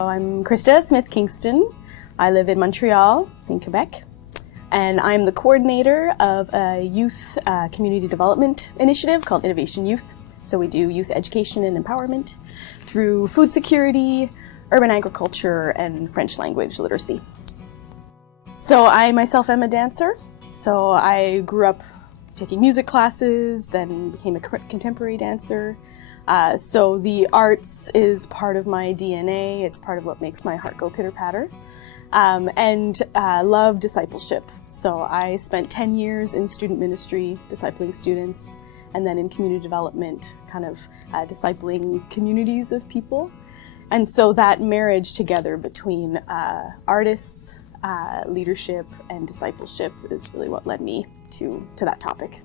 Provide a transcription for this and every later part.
I'm Christa Smith-Kingston. I live in Montreal, in Quebec, and I'm the coordinator of a youth community development initiative called Innovation Youth. So we do youth education and empowerment through food security, urban agriculture, and French language literacy. So I myself am a dancer. So I grew up taking music classes, then became a contemporary dancer. So the arts is part of my DNA. It's part of what makes my heart go pitter-patter. And love discipleship. So I spent 10 years in student ministry, discipling students, and then in community development, kind of discipling communities of people. And so that marriage together between artists, leadership, and discipleship is really what led me to that topic.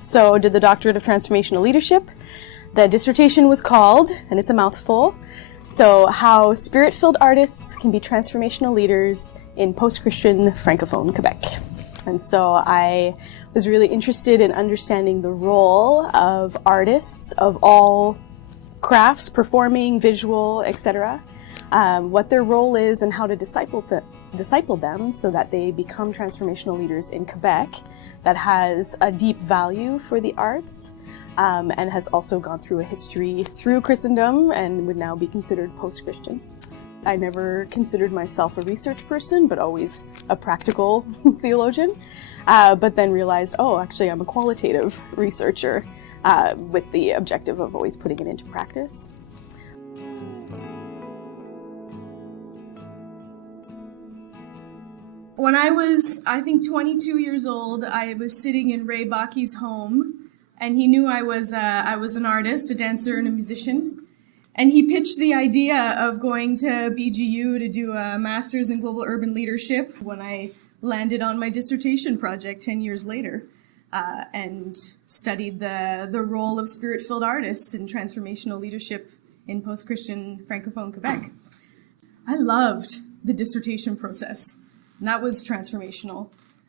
So did the doctorate of Transformational Leadership. The dissertation was called, and it's a mouthful, so how spirit-filled artists can be transformational leaders in Post-Christian Francophone Quebec. And so I was really interested in understanding the role of artists of all crafts, performing, visual, etc., what their role is and how to disciple them so that they become transformational leaders in Quebec that has a deep value for the arts. And has also gone through a history through Christendom and would now be considered post-Christian. I never considered myself a research person, but always a practical theologian, but then realized, oh, actually I'm a qualitative researcher with the objective of always putting it into practice. When I was, I think, 22 years old, I was sitting in Ray Baki's home. And he knew I was an artist, a dancer, and a musician. And he pitched the idea of going to BGU to do a master's in global urban leadership when I landed on my dissertation project 10 years later and studied the role of spirit-filled artists in transformational leadership in post-Christian Francophone Quebec. I loved the dissertation process, and that was transformational.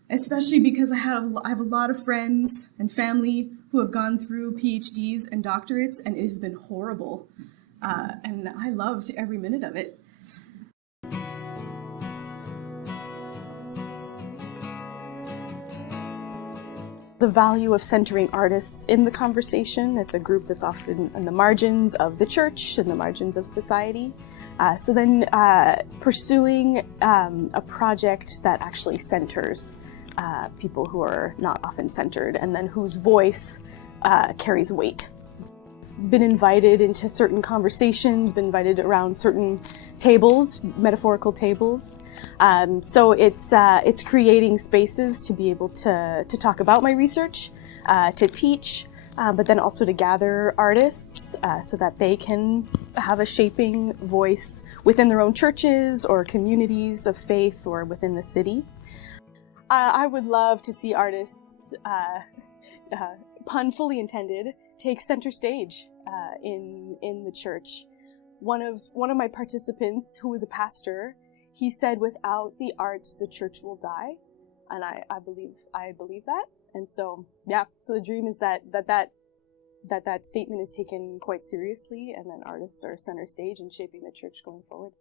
Especially because I have a lot of friends and family who have gone through PhDs and doctorates, and it has been horrible. And I loved every minute of it. The value of centering artists in the conversation. It's a group that's often on the margins of the church and the margins of society. So then pursuing a project that actually centers people who are not often centered, and then whose voice carries weight. Been invited into certain conversations, been invited around certain tables, metaphorical tables. So it's creating spaces to be able to talk about my research, to teach, but then also to gather artists so that they can have a shaping voice within their own churches or communities of faith or within the city. I would love to see artists, pun fully intended, take center stage in the church. One of my participants, who was a pastor, he said, "Without the arts, the church will die," and I believe that. And so yeah, so the dream is that statement is taken quite seriously, and then artists are center stage in shaping the church going forward.